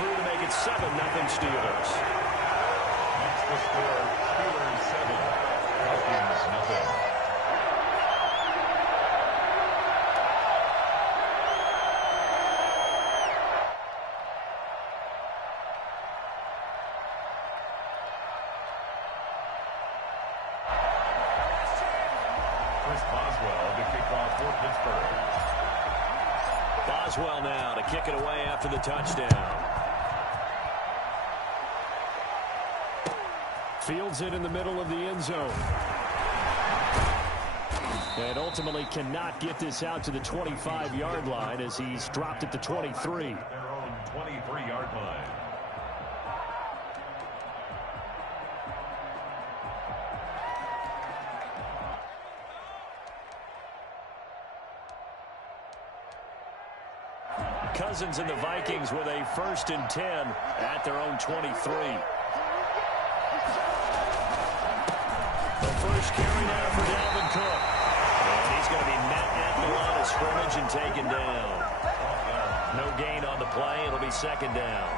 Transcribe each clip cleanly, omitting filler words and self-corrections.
through to make it 7-0 Steelers. That's the score. Steelers 7, Falcons nothing. Boswell now to kick it away after the touchdown. Fields it in the middle of the end zone. And ultimately cannot get this out to the 25-yard line as he's dropped at the 23. Their own 23-yard line. Cousins and the Vikings with a 1st and 10 at their own 23. The first carry now for Dalvin Cook. And he's going to be met at the line of scrimmage and taken down. No gain on the play. It'll be 2nd down.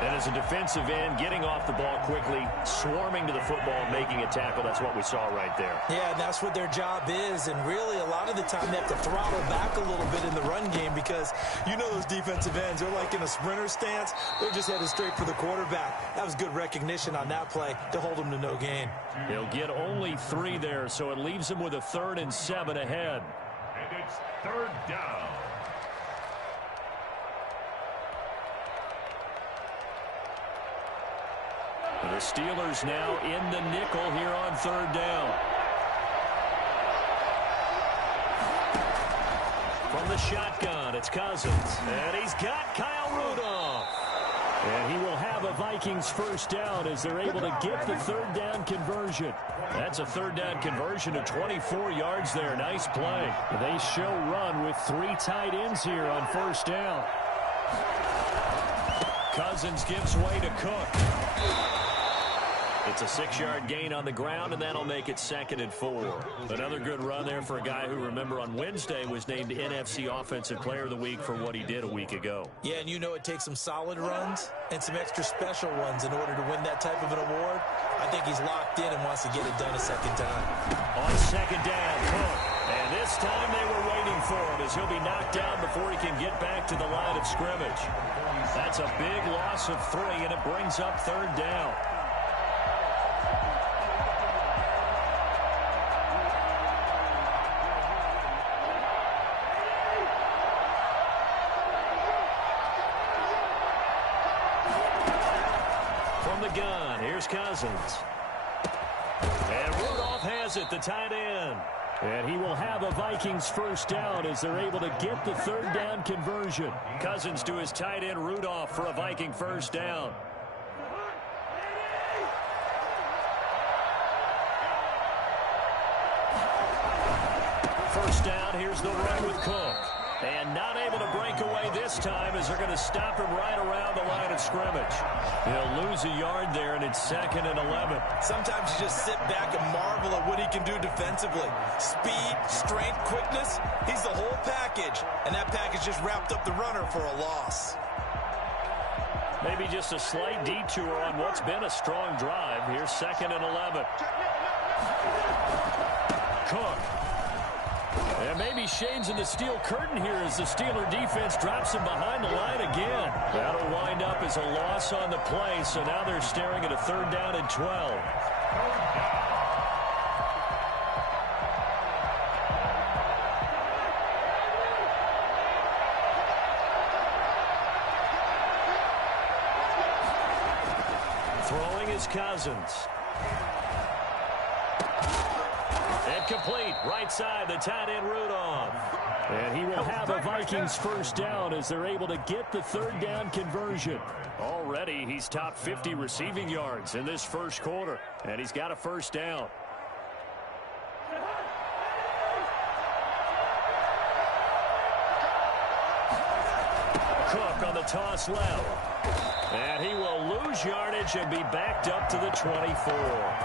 And as a defensive end, getting off the ball quickly, swarming to the football, making a tackle, that's what we saw right there. Yeah, and that's what their job is. And really, a lot of the time, they have to throttle back a little bit in the run game because you know those defensive ends, they're like in a sprinter stance. They're just headed straight for the quarterback. That was good recognition on that play to hold them to no gain. He'll get only 3 there, so it leaves him with a 3rd and 7 ahead. And it's 3rd down. The Steelers now in the nickel here on 3rd down. From the shotgun, it's Cousins. And he's got Kyle Rudolph. And he will have a Vikings 1st down as they're able to get the 3rd down conversion. That's a 3rd down conversion of 24 yards there. Nice play. They show run with 3 tight ends here on 1st down. Cousins gives way to Cook. It's a 6-yard gain on the ground, and that'll make it 2nd and 4. Another good run there for a guy who, remember, on Wednesday was named NFC Offensive Player of the Week for what he did a week ago. Yeah, and you know it takes some solid runs and some extra special ones in order to win that type of an award. I think he's locked in and wants to get it done a 2nd time. On 2nd down, Cook. And this time they were waiting for him as he'll be knocked down before he can get back to the line of scrimmage. That's a big loss of 3, and it brings up 3rd down. Gun. Here's Cousins. And Rudolph has it, the tight end. And he will have a Vikings 1st down as they're able to get the 3rd down conversion. Cousins to his tight end Rudolph for a Viking 1st down. First down, here's the run with Cook. And not able to break away this time as they're going to stop him right around the line of scrimmage. He'll lose a yard there, and it's 2nd and 11. Sometimes you just sit back and marvel at what he can do defensively. Speed, strength, quickness, he's the whole package. And that package just wrapped up the runner for a loss. Maybe just a slight detour on what's been a strong drive. Here's 2nd and 11. Cook. And maybe Shane's in the steel curtain here as the Steeler defense drops him behind the line again. That'll wind up as a loss on the play, so now they're staring at a 3rd down and 12. Throwing is Cousins. Complete, right side, the tight end Rudolph. And he will have a Vikings 1st down as they're able to get the 3rd down conversion. Already, he's top 50 receiving yards in this 1st quarter, and he's got a 1st down. Cook on the toss left. And he will lose yardage and be backed up to the 24.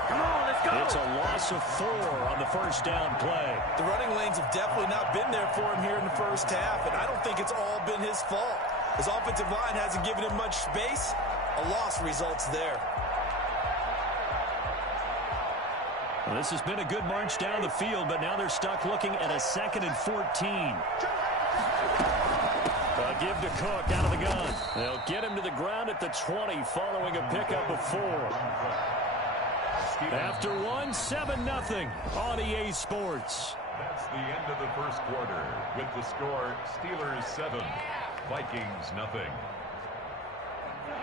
Come on, let's go. It's a loss of 4 on the 1st down play. The running lanes have definitely not been there for him here in the 1st half, and I don't think it's all been his fault. His offensive line hasn't given him much space. A loss results there. Well, this has been a good march down the field, but now they're stuck looking at a 2nd and 14. A give to Cook out of the gun. They'll get him to the ground at the 20 following a pickup of 4. After 1, 7-0 on EA Sports. That's the end of the first quarter with the score Steelers 7, Vikings nothing.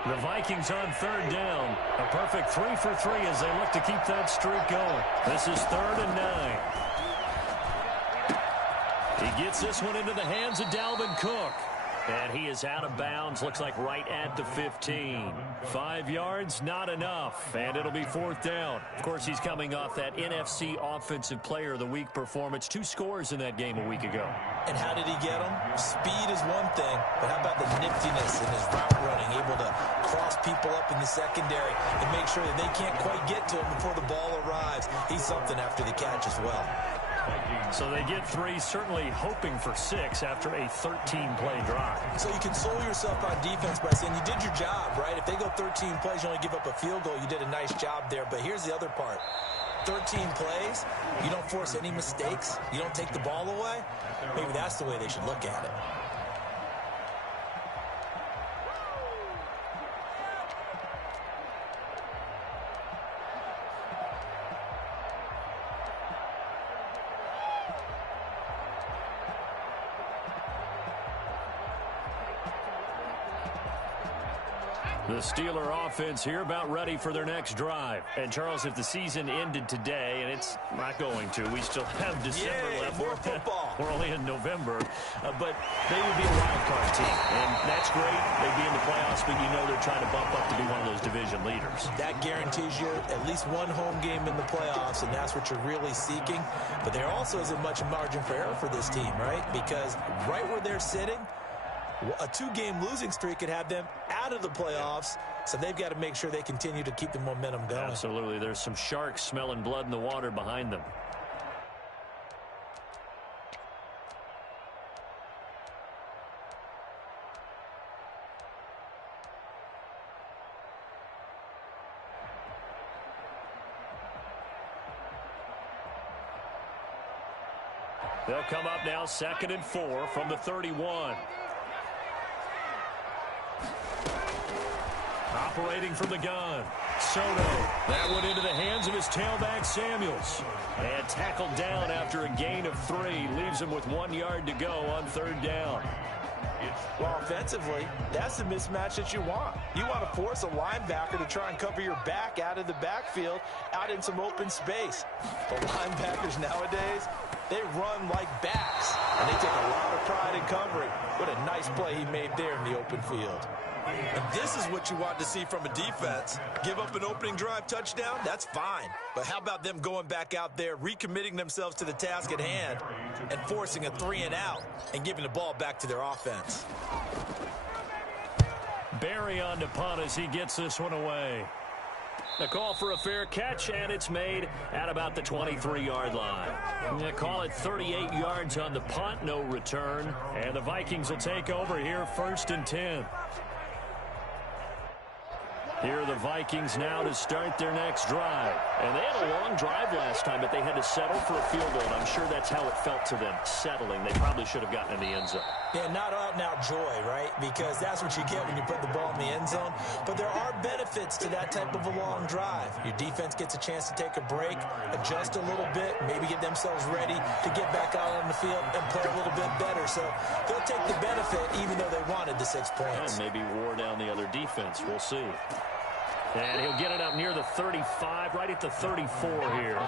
The Vikings on 3rd down. A perfect 3 for 3 as they look to keep that streak going. This is 3rd and 9. He gets this one into the hands of Dalvin Cook. And he is out of bounds, looks like right at the 15. 5 yards, not enough, and it'll be 4th down. Of course, he's coming off that NFC Offensive Player of the Week performance. 2 scores in that game a week ago. And how did he get them? Speed is one thing, but how about the niftiness in his route running, able to cross people up in the secondary and make sure that they can't quite get to him before the ball arrives. He's something after the catch as well. So they get 3, certainly hoping for 6 after a 13-play drive. So you console yourself on defense by saying you did your job, right? If they go 13 plays, you only give up a field goal, you did a nice job there. But here's the other part. 13 plays, you don't force any mistakes, you don't take the ball away. Maybe that's the way they should look at it. The Steeler offense here about ready for their next drive. And, Charles, if the season ended today, and it's not going to, we still have December left. More football. We're only in November. But they would be a wild card team. And that's great. They'd be in the playoffs, but you know they're trying to bump up to be one of those division leaders. That guarantees you at least one home game in the playoffs, and that's what you're really seeking. But there also isn't much margin for error for this team, right? Because right where they're sitting, a 2-game losing streak could have them out of the playoffs, so they've got to make sure they continue to keep the momentum going. Absolutely. There's some sharks smelling blood in the water behind them. They'll come up now 2nd and 4 from the 31. Operating from the gun, Soto. That one into the hands of his tailback, Samuels. And tackled down after a gain of 3. Leaves him with 1 yard to go on 3rd down. Well, offensively, that's the mismatch that you want. You want to force a linebacker to try and cover your back out of the backfield, out in some open space. But linebackers nowadays, they run like backs, and they take a lot of pride in covering. What a nice play he made there in the open field. And this is what you want to see from a defense. Give up an opening drive touchdown, that's fine. But how about them going back out there, recommitting themselves to the task at hand, and forcing a 3-and-out and giving the ball back to their offense. Barry on to punt as he gets this one away. The call for a fair catch, and it's made at about the 23-yard line. They call it 38 yards on the punt, no return. And the Vikings will take over here 1st and 10. Here are the Vikings now to start their next drive. And they had a long drive last time, but they had to settle for a field goal. And I'm sure that's how it felt to them, settling. They probably should have gotten in the end zone. Yeah, not out-and-out joy, right? Because that's what you get when you put the ball in the end zone. But there are benefits to that type of a long drive. Your defense gets a chance to take a break, adjust a little bit, maybe get themselves ready to get back out on the field and play a little bit better. So they'll take the benefit even though they wanted the 6 points. And maybe wore down the other defense. We'll see. And he'll get it up near the 35, right at the 34 here.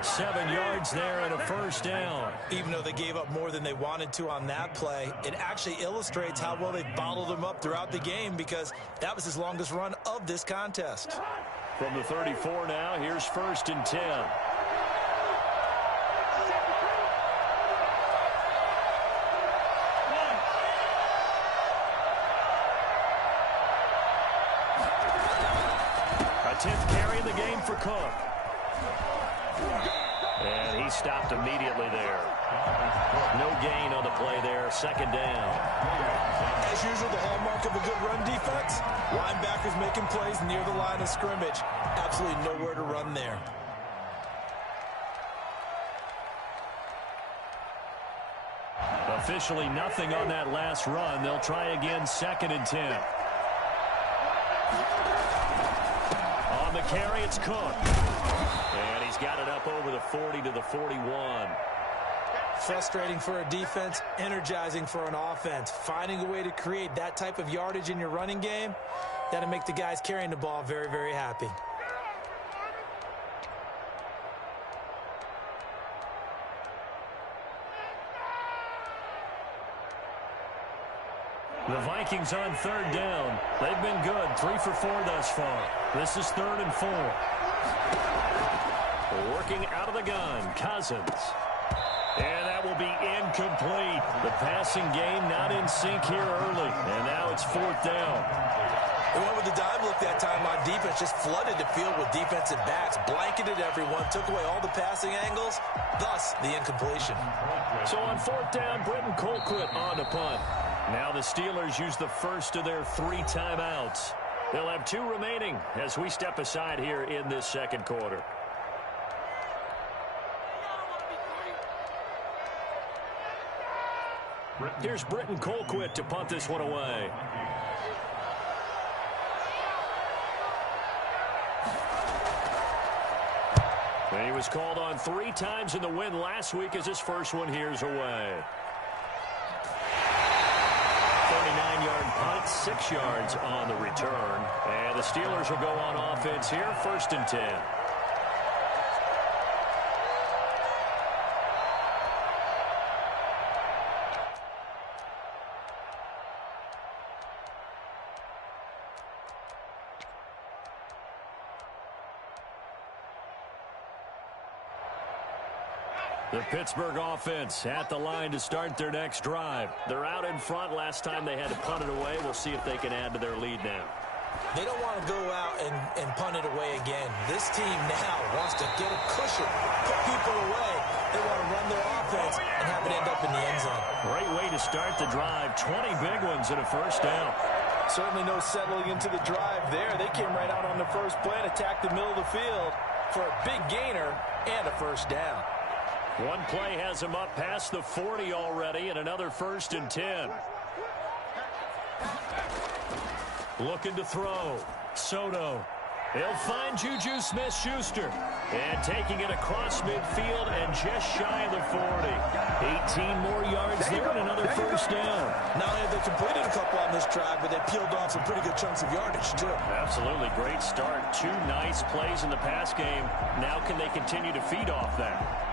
7 yards there and a 1st down. Even though they gave up more than they wanted to on that play, it actually illustrates how well they bottled them up throughout the game because that was his longest run of this contest. From the 34 now, here's 1st and 10. A 10th carry in the game for Cook. And he stopped immediately there. No gain on the play there. Second down. As usual, the hallmark of a good run defense, linebackers making plays near the line of scrimmage. Absolutely nowhere to run there. Officially nothing on that last run. They'll try again, 2nd and 10. On the carry, it's Cook. And he's got it up over the 40 to the 41. Frustrating for a defense, energizing for an offense. Finding a way to create that type of yardage in your running game, that'll make the guys carrying the ball very, very happy. The Vikings on 3rd down. They've been good, 3 for 4 thus far. This is 3rd and 4. Working out of the gun, Cousins. And that will be incomplete. The passing game not in sync here early. And now it's 4th down. They went with the dime look that time on defense, just flooded the field with defensive backs, blanketed everyone, took away all the passing angles, thus the incompletion. So on 4th down, Britton Colquitt on to punt. Now the Steelers use the first of their 3 timeouts. They'll have 2 remaining as we step aside here in this second quarter. Here's Britton Colquitt to punt this one away. And he was called on 3 times in the win last week as his first one here's away. 39-yard punt, 6 yards on the return. And the Steelers will go on offense here, 1st and 10. The Pittsburgh offense at the line to start their next drive. They're out in front. Last time they had to punt it away. We'll see if they can add to their lead now. They don't want to go out and punt it away again. This team now wants to get a cushion, put people away. They want to run their offense and have it end up in the end zone. Great way to start the drive. 20 big ones and a 1st down. Certainly no settling into the drive there. They came right out on the first play and attacked the middle of the field for a big gainer and a 1st down. One play has him up past the 40 already, and another 1st and 10. Looking to throw. Soto. He'll find Juju Smith-Schuster. And taking it across midfield and just shy of the 40. 18 more yards there and another 1st down. Not only have they completed a couple on this drive, but they peeled off some pretty good chunks of yardage, too. Absolutely. Great start. 2 nice plays in the pass game. Now can they continue to feed off that?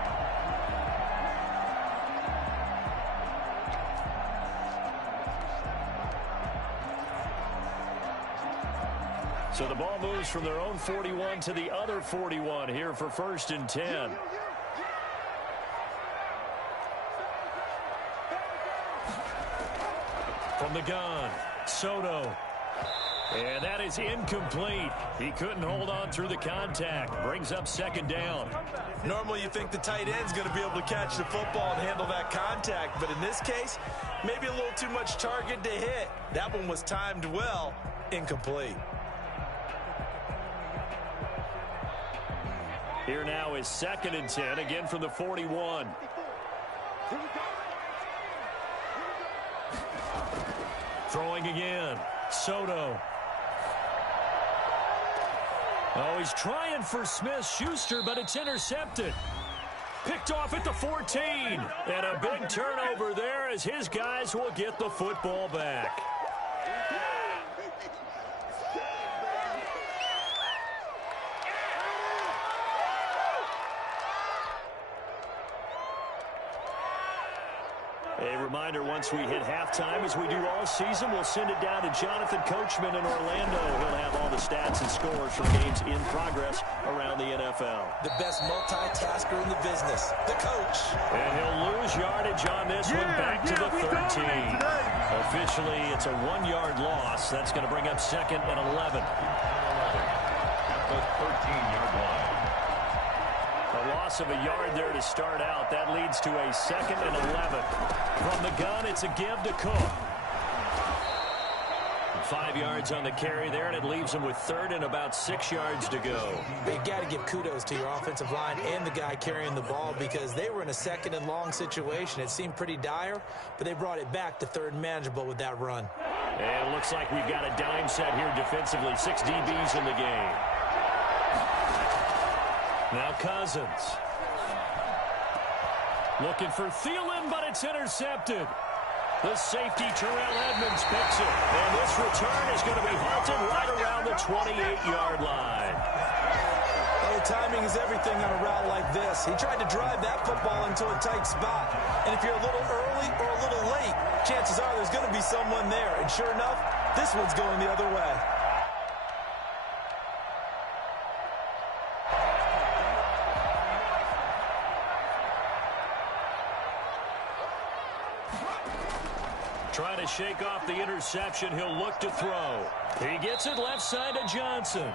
So the ball moves from their own 41 to the other 41 here for 1st and 10. From the gun, Soto. And that is incomplete. He couldn't hold on through the contact. Brings up 2nd down. Normally you think the tight end's going to be able to catch the football and handle that contact. But in this case, maybe a little too much target to hit. That one was timed well. Incomplete. Here now is 2nd and 10, again from the 41. Throwing again, Soto. Oh, he's trying for Smith-Schuster, but it's intercepted. Picked off at the 14. And a big turnover there as his guys will get the football back. A reminder, once we hit halftime, as we do all season, we'll send it down to Jonathan Coachman in Orlando. He'll have all the stats and scores from games in progress around the NFL. The best multitasker in the business, the coach. And he'll lose yardage on this one back to the 13. Officially, it's a 1-yard loss. That's going to bring up 2nd and 11. At the 13-yard line. A loss of a yard there to start out. That leads to a 2nd and 11. From the gun, it's a give to Cook. 5 yards on the carry there, and it leaves them with 3rd and about 6 yards to go. You got to give kudos to your offensive line and the guy carrying the ball because they were in a 2nd and long situation. It seemed pretty dire, but they brought it back to 3rd and manageable with that run. And it looks like we've got a dime set here defensively. 6 DBs in the game. Now Cousins. Looking for Thielen, but it's intercepted. The safety, Terrell Edmonds, picks it. And this return is going to be halted right around the 28-yard line. Well, the timing is everything on a route like this. He tried to drive that football into a tight spot. And if you're a little early or a little late, chances are there's going to be someone there. And sure enough, this one's going the other way. Trying to shake off the interception. He'll look to throw. He gets it left side to Johnson.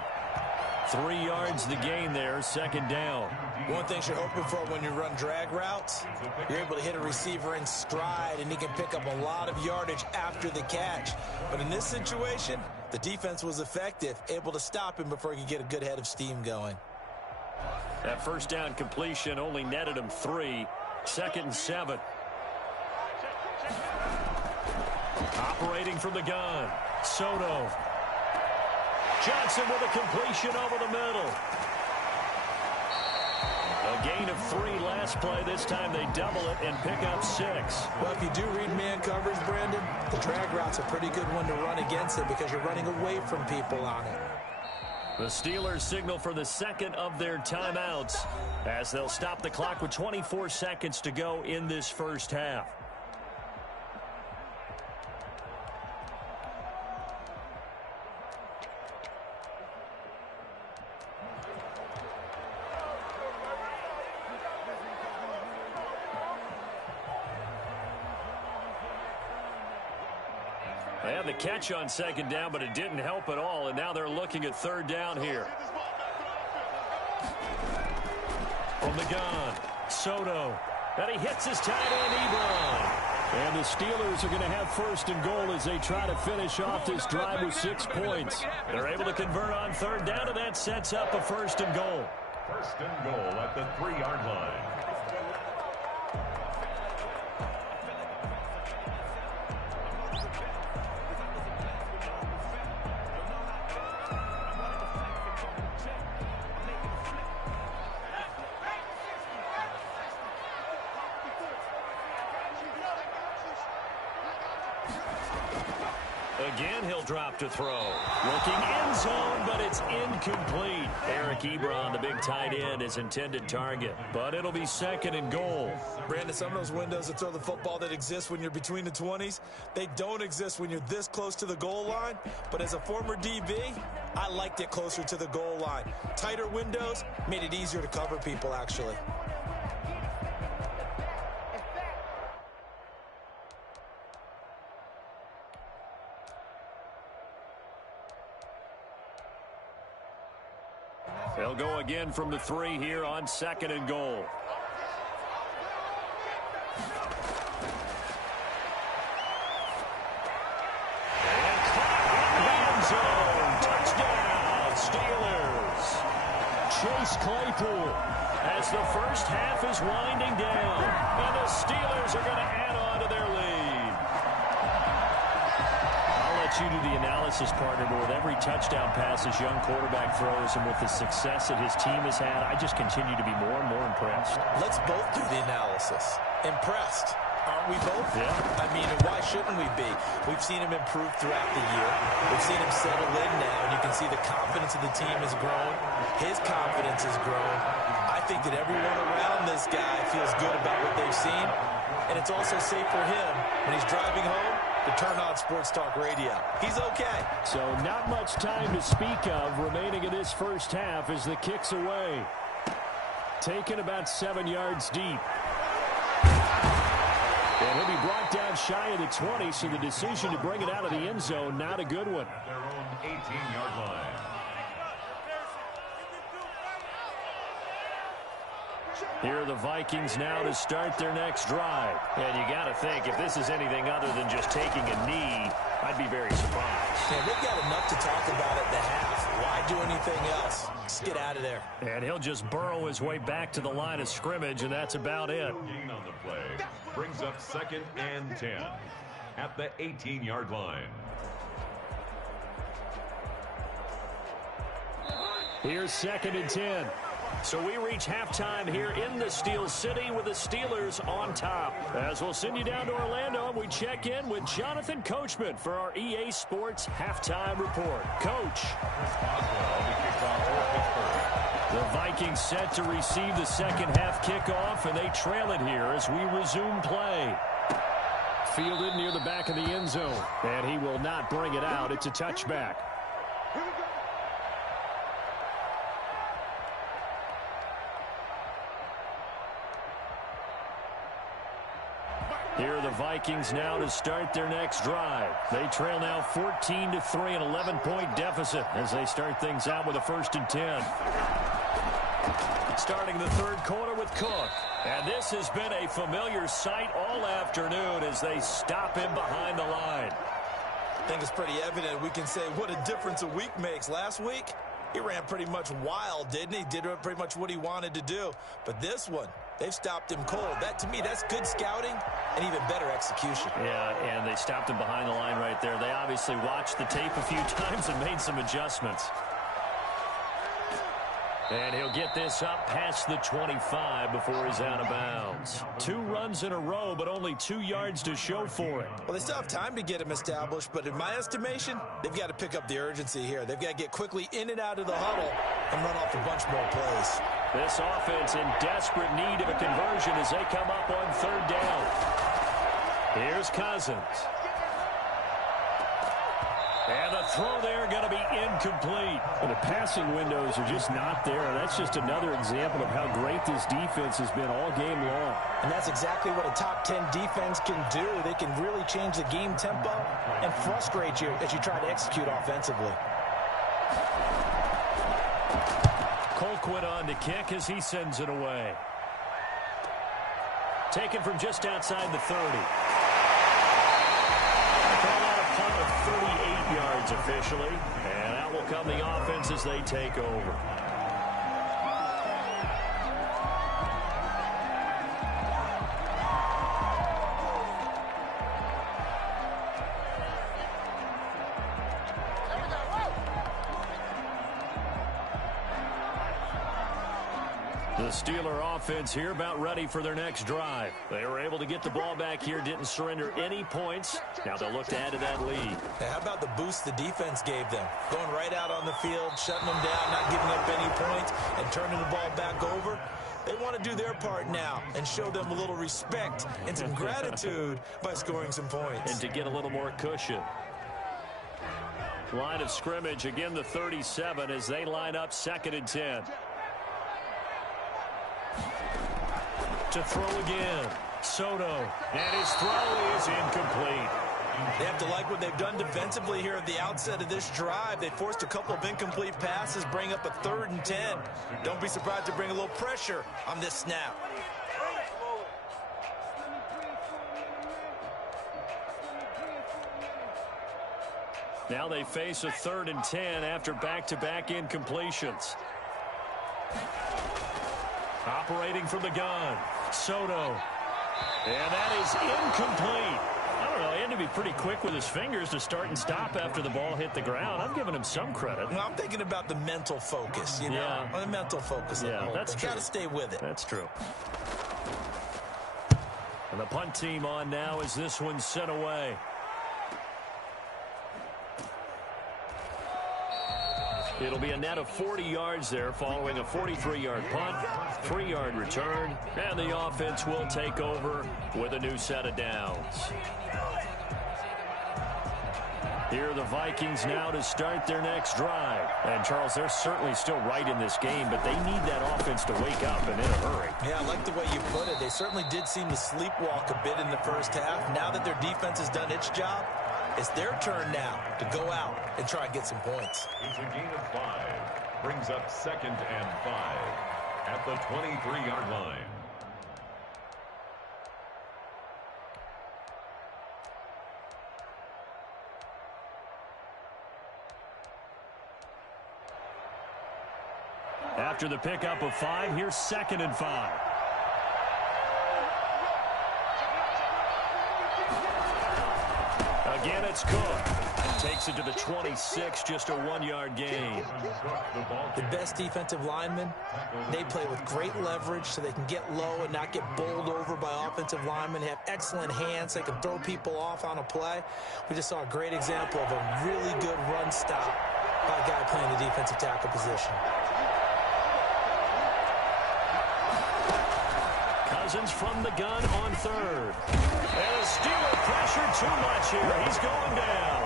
3 yards the gain there, 2nd down. One thing you're hoping for when you run drag routes, you're able to hit a receiver in stride, and he can pick up a lot of yardage after the catch. But in this situation, the defense was effective, able to stop him before he could get a good head of steam going. That 1st down completion only netted him 3. 2nd and 7. Operating from the gun, Soto. Johnson with a completion over the middle. A gain of 3 last play. This time they double it and pick up 6. Well, if you do read man coverage, Brandon, the drag route's a pretty good one to run against it because you're running away from people on it. The Steelers signal for the 2nd of their timeouts as they'll stop the clock with 24 seconds to go in this 1st half. They had the catch on 2nd down, but it didn't help at all, and now they're looking at 3rd down here. From the gun, Soto. And he hits his tight end, Ebron. And the Steelers are going to have 1st and goal as they try to finish off this drive with 6 points. They're able to convert on 3rd down, and that sets up a 1st and goal. 1st and goal at the 3-yard line. Again, he'll drop to throw. Looking end zone, but it's incomplete. Eric Ebron, the big tight end, his intended target. But it'll be 2nd and goal. Brandon, some of those windows that throw the football that exist when you're between the 20s, they don't exist when you're this close to the goal line. But as a former DB, I liked it closer to the goal line. Tighter windows made it easier to cover people, actually. They'll go again from the 3 here on 2nd and goal. And caught in the end zone. Touchdown, Steelers. Chase Claypool as the 1st half is winding down. And the Steelers are going to add on to their lead. You do the analysis, partner, but with every touchdown pass this young quarterback throws and with the success that his team has had, I just continue to be more and more impressed. Let's both do the analysis. Impressed. Aren't we both? Yeah. I mean, why shouldn't we be? We've seen him improve throughout the year. We've seen him settle in now, and you can see the confidence of the team has grown. His confidence has grown. I think that everyone around this guy feels good about what they've seen, and it's also safe for him when he's driving home to turn on Sports Talk Radio. He's okay. So not much time to speak of remaining in this 1st half as the kick's away. Taken about 7 yards deep. And he'll be brought down shy of the 20, so the decision to bring it out of the end zone, not a good one. Their own 18-yard line. Here are the Vikings now to start their next drive. And you got to think, if this is anything other than just taking a knee, I'd be very surprised. Yeah, they've got enough to talk about at the half. Why do anything else? Just get out of there. And he'll just burrow his way back to the line of scrimmage, and that's about it. Gain on the play brings up 2nd and 10 at the 18-yard line. Here's 2nd and 10. So we reach halftime here in the Steel City with the Steelers on top. As we'll send you down to Orlando, we check in with Jonathan Coachman for our EA Sports Halftime Report. Coach. The Vikings set to receive the second half kickoff, and they trail it here as we resume play. Fielded near the back of the end zone, and he will not bring it out. It's a touchback. Here are the Vikings now to start their next drive. They trail now 14-3, an 11-point deficit as they start things out with a 1st and 10. Starting the third quarter with Cook. And this has been a familiar sight all afternoon as they stop him behind the line. I think it's pretty evident. We can say what a difference a week makes. Last week, he ran pretty much wild, didn't he? Did pretty much what he wanted to do. But this one, they've stopped him cold. That, to me, that's good scouting and even better execution. Yeah, and they stopped him behind the line right there. They obviously watched the tape a few times and made some adjustments. And he'll get this up past the 25 before he's out of bounds. 2 runs in a row, but only 2 yards to show for it. Well, they still have time to get him established, but in my estimation, they've got to pick up the urgency here. They've got to get quickly in and out of the huddle and run off a bunch more plays. This offense in desperate need of a conversion as they come up on 3rd down. Here's Cousins. And the throw there going to be incomplete. Well, the passing windows are just not there. That's just another example of how great this defense has been all game long. And that's exactly what a top 10 defense can do. They can really change the game tempo and frustrate you as you try to execute offensively. Colquitt on to kick as he sends it away. Taken from just outside the 30. Call out a punt of 38 yards officially. And out will come the offense as they take over. The Steeler offense here about ready for their next drive. They were able to get the ball back here, didn't surrender any points. Now they'll look to add to that lead. Hey, how about the boost the defense gave them? Going right out on the field, shutting them down, not giving up any points, and turning the ball back over. They want to do their part now and show them a little respect and some gratitude by scoring some points. And to get a little more cushion. Line of scrimmage, again the 37 as they line up 2nd and 10. To throw again. Soto. And his throw is incomplete. They have to like what they've done defensively here at the outset of this drive. They forced a couple of incomplete passes, bring up a 3rd and 10. Don't be surprised to bring a little pressure on this snap. Now they face a 3rd and 10 after back-to-back incompletions. Operating from the gun. Soto. And that is incomplete. I don't know. He had to be pretty quick with his fingers to start and stop after the ball hit the ground. I'm giving him some credit. Well, I'm thinking about the mental focus, you know. Yeah. The mental focus. Yeah, that's true. Got to stay with it. That's true. And the punt team on now as this one's sent away. It'll be a net of 40 yards there following a 43-yard punt, 3-yard return, and the offense will take over with a new set of downs. Here are the Vikings now to start their next drive. And, Charles, they're certainly still right in this game, but they need that offense to wake up and in a hurry. Yeah, I like the way you put it. They certainly did seem to sleepwalk a bit in the first half. Now that their defense has done its job, it's their turn now to go out and try and get some points. It's a gain of 5. Brings up 2nd and 5. at the 23-yard line. After the pickup of 5, here's 2nd and 5. Again, it's Cook. Takes it to the 26, just a 1-yard gain. The best defensive linemen, they play with great leverage so they can get low and not get bowled over by offensive linemen. They have excellent hands. They can throw people off on a play. We just saw a great example of a really good run stop by a guy playing the defensive tackle position. Cousins from the gun on 3rd. And a Steeler pressure too much here. He's going down.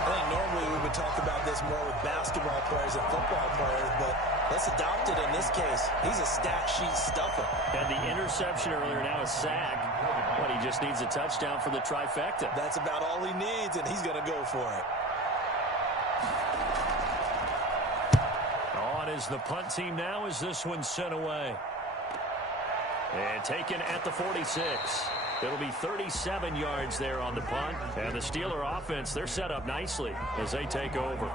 I think normally we would talk about this more with basketball players and football players, but let's adopt it in this case. He's a stat sheet stuffer. And the interception earlier, now a sack. But he just needs a touchdown for the trifecta. That's about all he needs, and he's going to go for it. On is the punt team now as this one's sent away. And taken at the 46. It'll be 37 yards there on the punt. And the Steeler offense, they're set up nicely as they take over.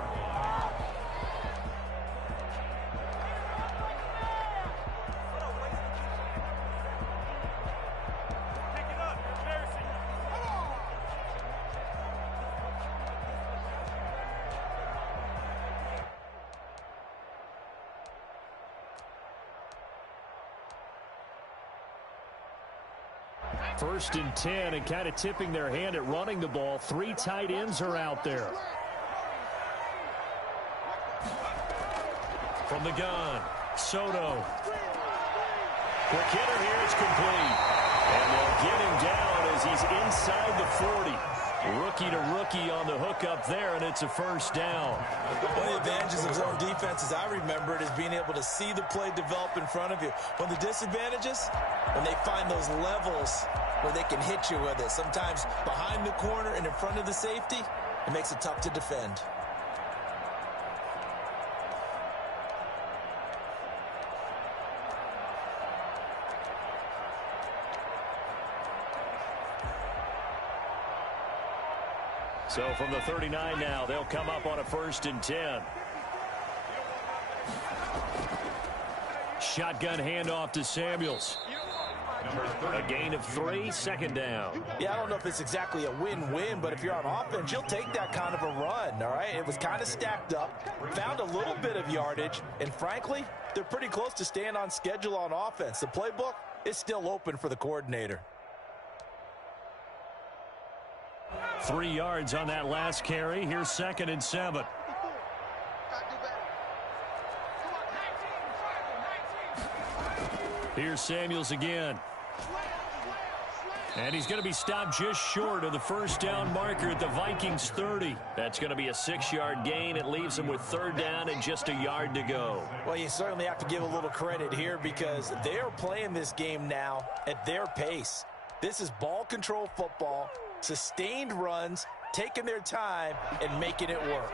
First and 10, and kind of tipping their hand at running the ball. 3 tight ends are out there. From the gun, Soto. Quick hitter here, it's complete. And they'll get him down as he's inside the 40. Rookie to rookie on the hook up there, and it's a first down. One of the advantages of zone defense, as I remember it, is being able to see the play develop in front of you. One of the disadvantages, when they find those levels where they can hit you with it, sometimes behind the corner and in front of the safety, it makes it tough to defend. So from the 39 now, they'll come up on a 1st and 10. Shotgun handoff to Samuels. A gain of 3, 2nd down. Yeah, I don't know if it's exactly a win-win, but if you're on offense, you'll take that kind of a run, all right? It was kind of stacked up, found a little bit of yardage, and frankly, they're pretty close to staying on schedule on offense. The playbook is still open for the coordinator. 3 yards on that last carry. Here's 2nd and 7. Here's Samuels again. And he's going to be stopped just short of the first down marker at the Vikings 30. That's going to be a 6-yard gain. It leaves them with 3rd down and just a yard to go. Well, you certainly have to give a little credit here because they're playing this game now at their pace. This is ball control football, sustained runs, taking their time, and making it work.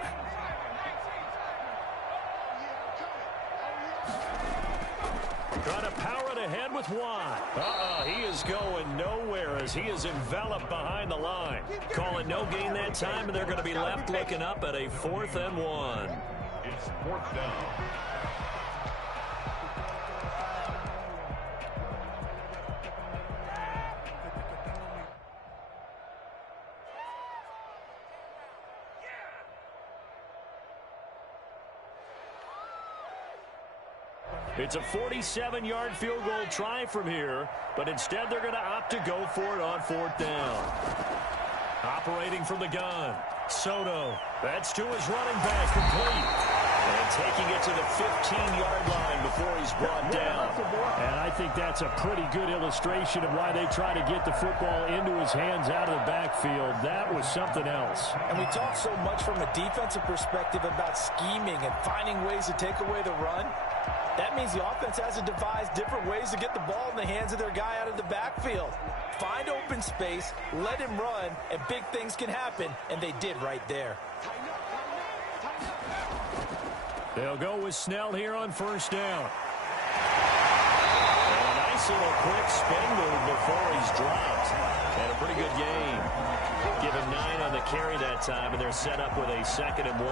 Trying to power it ahead with Watt. He is going nowhere as he is enveloped behind the line. Call it no gain that time, and they're going to be left looking up at a 4th and 1. It's 4th down. It's a 47-yard field goal try from here, but instead they're going to opt to go for it on 4th down. Operating from the gun, Soto. That's to his running back, complete. And taking it to the 15-yard line before he's brought down. And I think that's a pretty good illustration of why they try to get the football into his hands out of the backfield. That was something else. And we talk so much from a defensive perspective about scheming and finding ways to take away the run. That means the offense has to devise different ways to get the ball in the hands of their guy out of the backfield. Find open space, let him run, and big things can happen, and they did right there. They'll go with Snell here on 1st down. hustle, a quick spin move before he's dropped. And a pretty good game. Give him 9 on the carry that time, and they're set up with a 2nd and 1.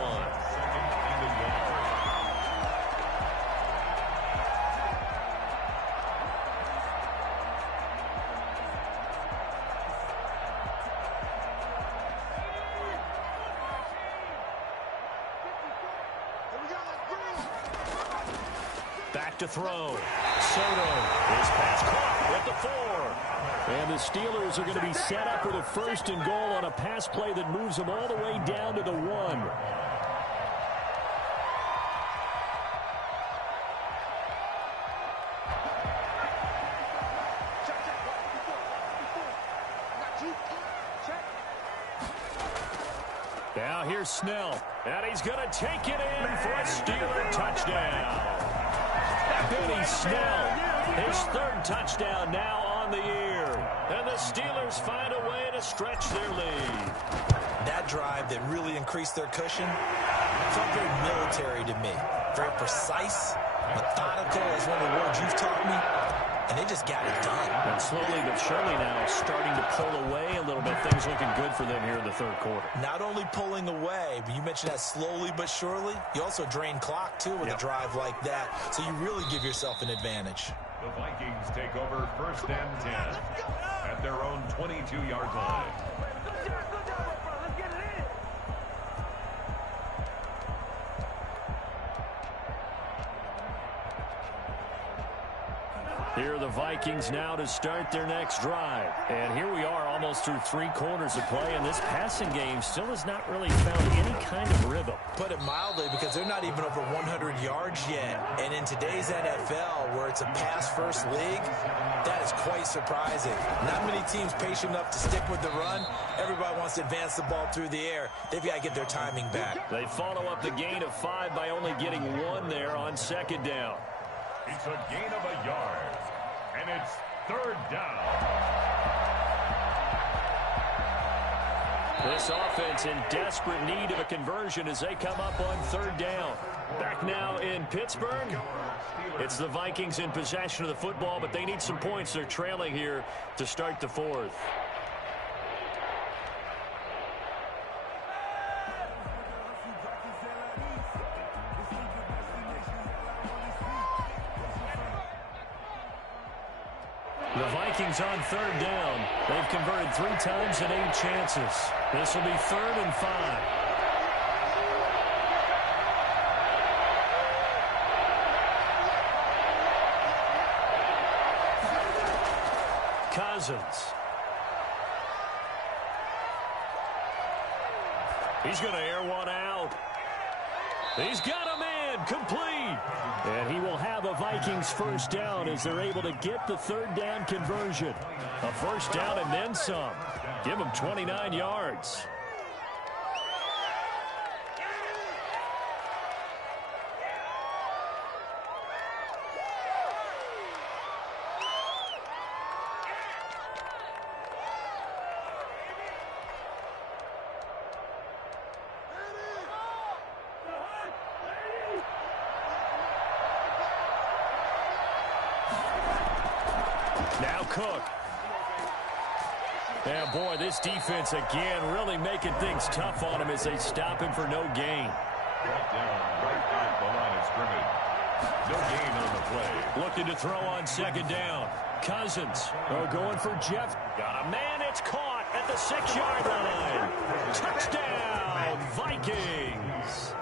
To throw. Soto is pass caught at the 4. And the Steelers are going to be set up with a 1st and goal on a pass play that moves them all the way down to the 1. Now here's Snell. And he's going to take it in for a Steeler touchdown. Benny Snell, his 3rd touchdown now on the year. And the Steelers find a way to stretch their lead. That drive that really increased their cushion felt very military to me. Very precise, methodical is one of the words you've taught me. And they just got it done. And slowly but surely now starting to pull away a little bit. Things looking good for them here in the 3rd quarter. Not only pulling away, but you mentioned that slowly but surely. You also drain clock, too, with a drive like that. So you really give yourself an advantage. The Vikings take over 1st and 10 at their own 22-yard line. Here are the Vikings now to start their next drive. And here we are almost through 3 quarters of play, and this passing game still has not really found any kind of rhythm. Put it mildly, because they're not even over 100 yards yet. And in today's NFL, where it's a pass-first league, that is quite surprising. Not many teams patient enough to stick with the run. Everybody wants to advance the ball through the air. They've got to get their timing back. They follow up the gain of 5 by only getting 1 there on 2nd down. It's a gain of a yard, and it's 3rd down. This offense in desperate need of a conversion as they come up on 3rd down. Back now in Pittsburgh. It's the Vikings in possession of the football, but they need some points. They're trailing here to start the 4th. The Vikings on 3rd down. They've converted 3 times and 8 chances. This will be 3rd and 5. Cousins. He's going to air one out. He's got him in, complete. And he will have a Vikings 1st down as they're able to get the 3rd down conversion. A 1st down and then some. Give him 29 yards. Now Cook. And boy, this defense again really making things tough on him as they stop him for no gain. Brought down right at the line of scrimmage. No gain on the play. Looking to throw on 2nd down. Cousins going for Jeff. Got a man. It's caught at the 6-yard line. Touchdown, Vikings.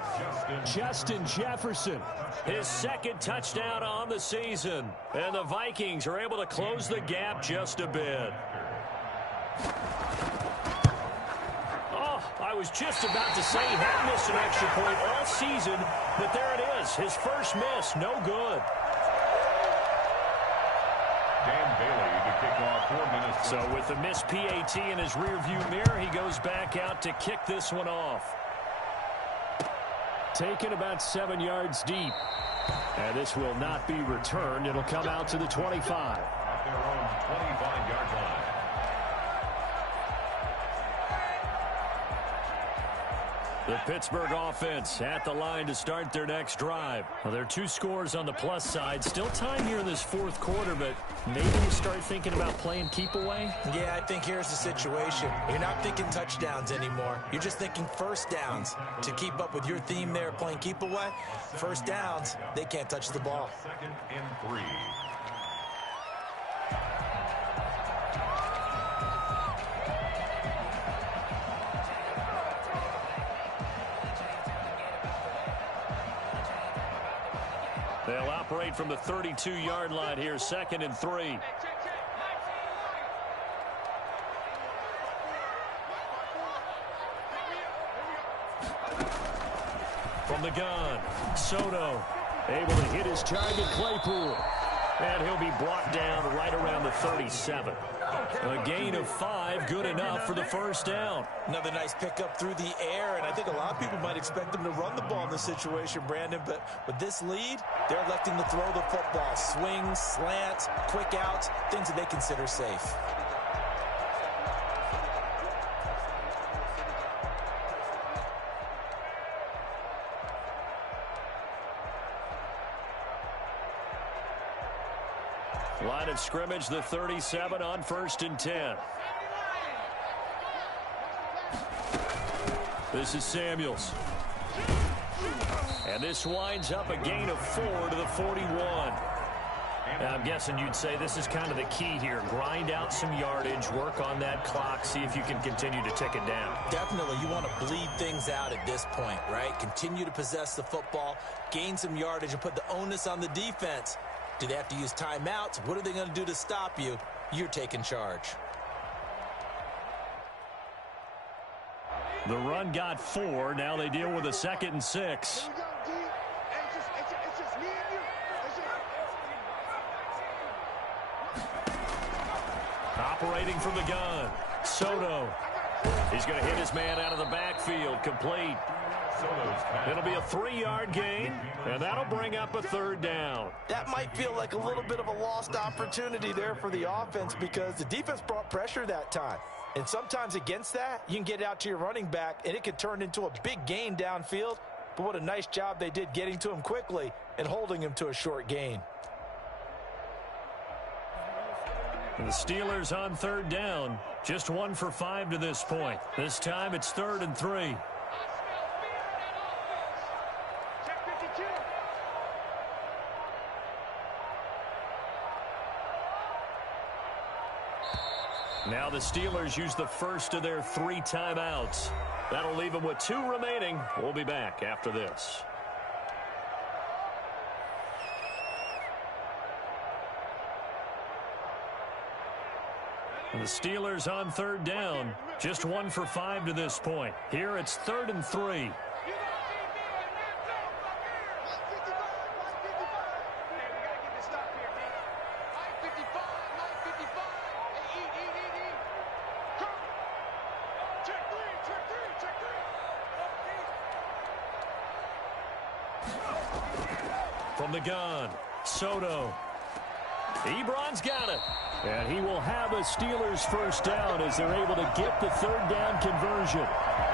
Justin Jefferson, his 2nd touchdown on the season. And the Vikings are able to close the gap just a bit. Oh, I was just about to say he hadn't missed an extra point all season, but there it is. His first miss, no good. Dan Bailey to kick off for Minnesota. So with the missed PAT in his rearview mirror, he goes back out to kick this one off. Taken about 7 yards deep. And this will not be returned. It'll come out to the 25. At their own 25-yard line. The Pittsburgh offense at the line to start their next drive. Well, there are 2 scores on the plus side. Still time here in this fourth quarter, but maybe you start thinking about playing keep away? Yeah, I think here's the situation. You're not thinking touchdowns anymore. You're just thinking first downs. To keep up with your theme there, playing keep away, first downs, they can't touch the ball. 2nd and 3. They'll operate from the 32-yard line here, 2nd and 3. From the gun, Soto able to hit his target, Claypool. And he'll be brought down right around the 37. A gain of 5, good enough for the first down. Another nice pickup through the air, and I think a lot of people might expect them to run the ball in this situation, Brandon, but with this lead, they're electing to throw the football. Swings, slants, quick outs, things that they consider safe. Line of scrimmage, the 37 on 1st and 10. This is Samuels. And this winds up a gain of 4 to the 41. Now, I'm guessing you'd say this is kind of the key here. Grind out some yardage, work on that clock, see if you can continue to tick it down. Definitely, you want to bleed things out at this point, right? Continue to possess the football, gain some yardage, and put the onus on the defense. Do they have to use timeouts? What are they going to do to stop you? You're taking charge. The run got 4. Now they deal with a 2nd and 6. Operating from the gun, Soto. He's going to hit his man out of the backfield, complete. It'll be a 3-yard gain, and that'll bring up a 3rd down. That might feel like a little bit of a lost opportunity there for the offense because the defense brought pressure that time. And sometimes against that, you can get out to your running back, and it could turn into a big gain downfield. But what a nice job they did getting to him quickly and holding him to a short gain. And the Steelers on 3rd down, just 1 for 5 to this point. This time it's 3rd and 3. Now the Steelers use the first of their 3 timeouts. That'll leave them with 2 remaining. We'll be back after this. And the Steelers on 3rd down, just 1 for 5 to this point. Here it's 3rd and 3. From the gun, Soto. Ebron's got it. And he will have a Steelers first down as they're able to get the 3rd down conversion.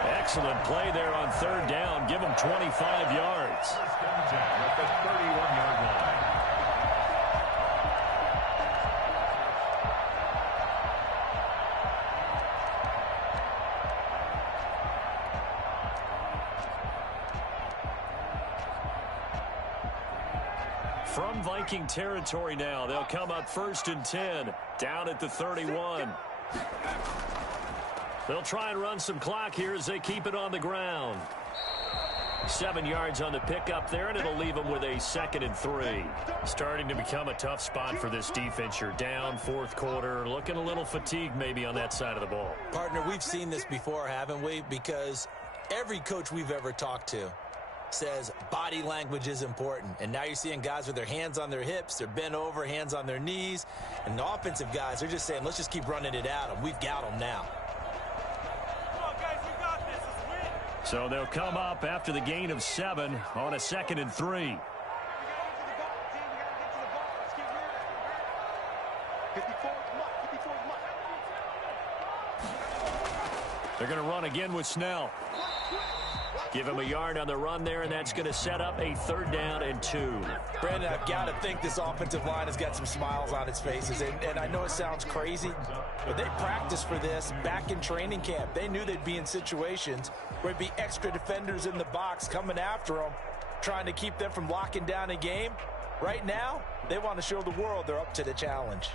Excellent play there on 3rd down. Give them 25 yards. First and 10 at the 31-yard line. From Viking territory now, they'll come up 1st and 10, down at the 31. They'll try and run some clock here as they keep it on the ground. 7 yards on the pickup there, and it'll leave them with a 2nd and 3. Starting to become a tough spot for this defense. You're down 4th quarter, looking a little fatigued maybe on that side of the ball. Partner, we've seen this before, haven't we? Because every coach we've ever talked to says body language is important. And now you're seeing guys with their hands on their hips, they're bent over, hands on their knees. And the offensive guys, they're just saying, let's just keep running it at them. We've got them now. Come on, guys, we got this. Let's win. So they'll come up after the gain of 7 on a 2nd and 3. They're going to run again with Snell. Give him a yard on the run there, and that's going to set up a 3rd down and 2. Brandon, I've got to think this offensive line has got some smiles on its faces. And I know it sounds crazy, but they practiced for this back in training camp. They knew they'd be in situations where there'd be extra defenders in the box coming after them, trying to keep them from locking down a game. Right now, they want to show the world they're up to the challenge.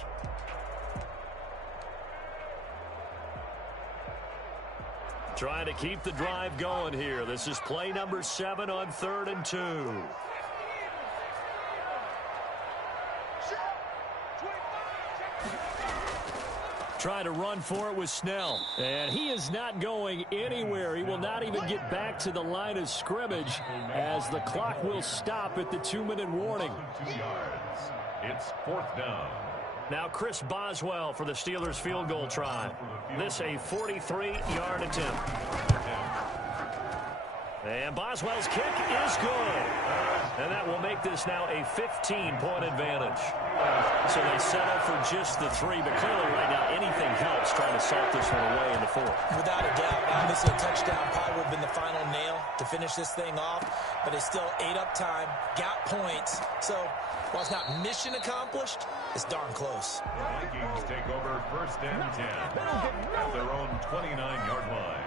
Trying to keep the drive going here. This is play number 7 on 3rd and 2. Trying to run for it with Snell. And he is not going anywhere. He will not even get back to the line of scrimmage as the clock will stop at the 2-minute warning. 2 yards. It's 4th down. Now Chris Boswell for the Steelers field goal try. This a 43-yard attempt. And Boswell's kick is good. And that will make this now a 15-point advantage. So they settle for just the 3, but clearly right now anything helps trying to salt this one away in the 4th. Without a doubt, obviously a touchdown probably would have been the final nail to finish this thing off, but they still ate up time, got points. So while it's not mission accomplished, it's darn close. The Vikings take over 1st and 10 at their own 29-yard line.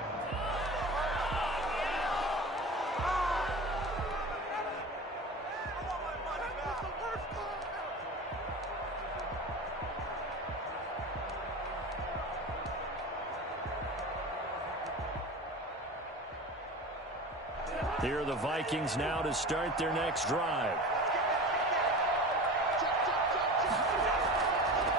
Here are the Vikings now to start their next drive.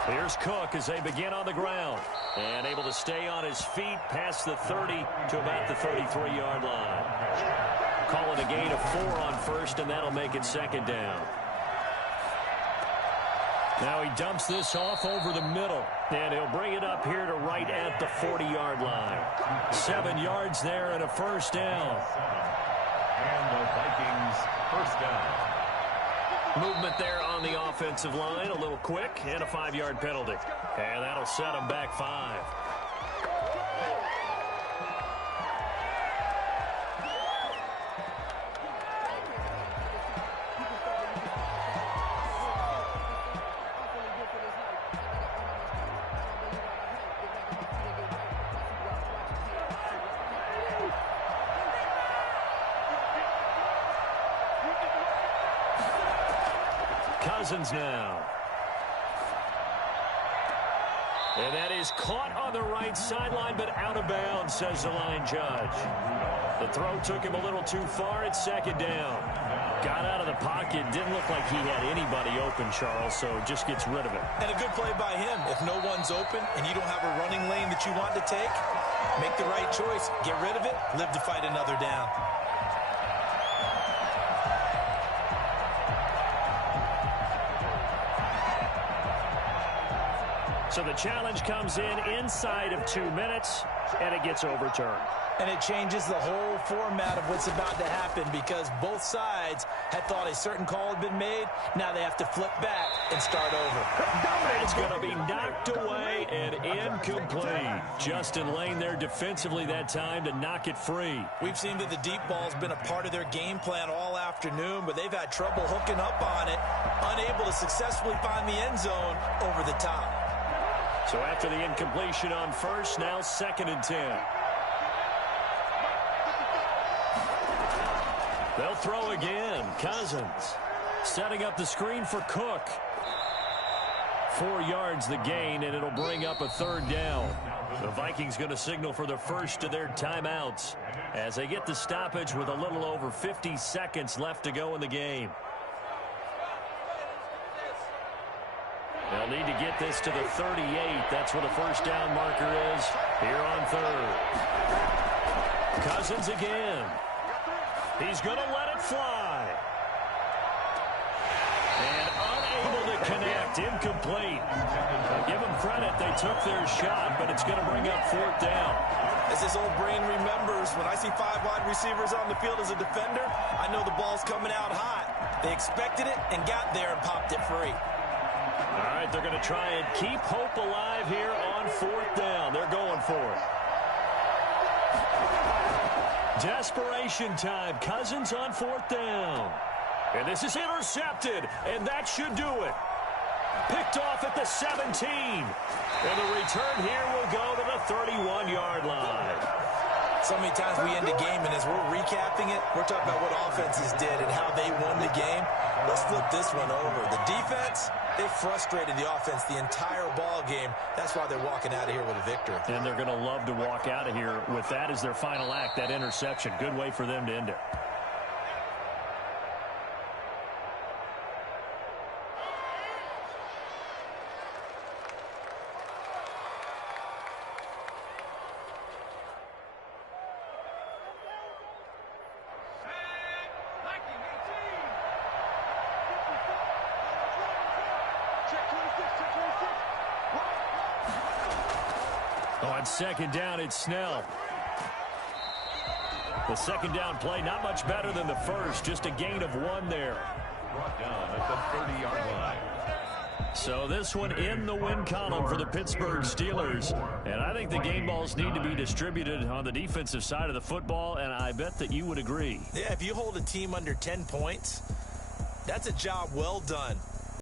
Here's Cook as they begin on the ground. And able to stay on his feet past the 30 to about the 33-yard line. Call it a gain of 4 on 1st, and that'll make it 2nd down. Now he dumps this off over the middle, and he'll bring it up here to right at the 40-yard line. 7 yards there and a 1st down. And the Vikings 1st down. Movement there on the offensive line, a little quick, and a 5-yard penalty. And that'll set them back 5. Cousins now. And that is caught on the right sideline, but out of bounds, says the line judge. The throw took him a little too far. It's 2nd down. Got out of the pocket. Didn't look like he had anybody open, Charles, so just gets rid of it. And a good play by him. If no one's open and you don't have a running lane that you want to take, make the right choice. Get rid of it. Live to fight another down. So the challenge comes in inside of 2 minutes, and it gets overturned. And it changes the whole format of what's about to happen because both sides had thought a certain call had been made. Now they have to flip back and start over. It's going to be knocked away and incomplete. Justin Lane there defensively that time to knock it free. We've seen that the deep ball's been a part of their game plan all afternoon, but they've had trouble hooking up on it, unable to successfully find the end zone over the top. So after the incompletion on 1st, now 2nd and 10. They'll throw again. Cousins setting up the screen for Cook. 4 yards the gain, and it'll bring up a 3rd down. The Vikings going to signal for the first of their timeouts as they get the stoppage with a little over 50 seconds left to go in the game. They'll need to get this to the 38. That's where the 1st down marker is here on 3rd. Cousins again. He's going to let it fly. And unable to connect. Incomplete. I'll give them credit. They took their shot, but it's going to bring up 4th down. As this old brain remembers, when I see 5 wide receivers on the field as a defender, I know the ball's coming out hot. They expected it and got there and popped it free. All right, they're going to try and keep hope alive here on 4th down. They're going for it. Desperation time. Cousins on 4th down. And this is intercepted, and that should do it. Picked off at the 17. And the return here will go to the 31-yard line. So many times we end a game, and as we're recapping it, we're talking about what offenses did and how they won the game. Let's flip this one over. The defense, they frustrated the offense the entire ball game. That's why they're walking out of here with a victory. And they're going to love to walk out of here with that as their final act, that interception. Good way for them to end it. On 2nd down, it's Snell. The 2nd down play, not much better than the first, just a gain of 1 there. Brought down at the 30-yard line. So this one in the win column for the Pittsburgh Steelers. And I think the game balls need to be distributed on the defensive side of the football, and I bet that you would agree. Yeah, if you hold a team under 10 points, that's a job well done.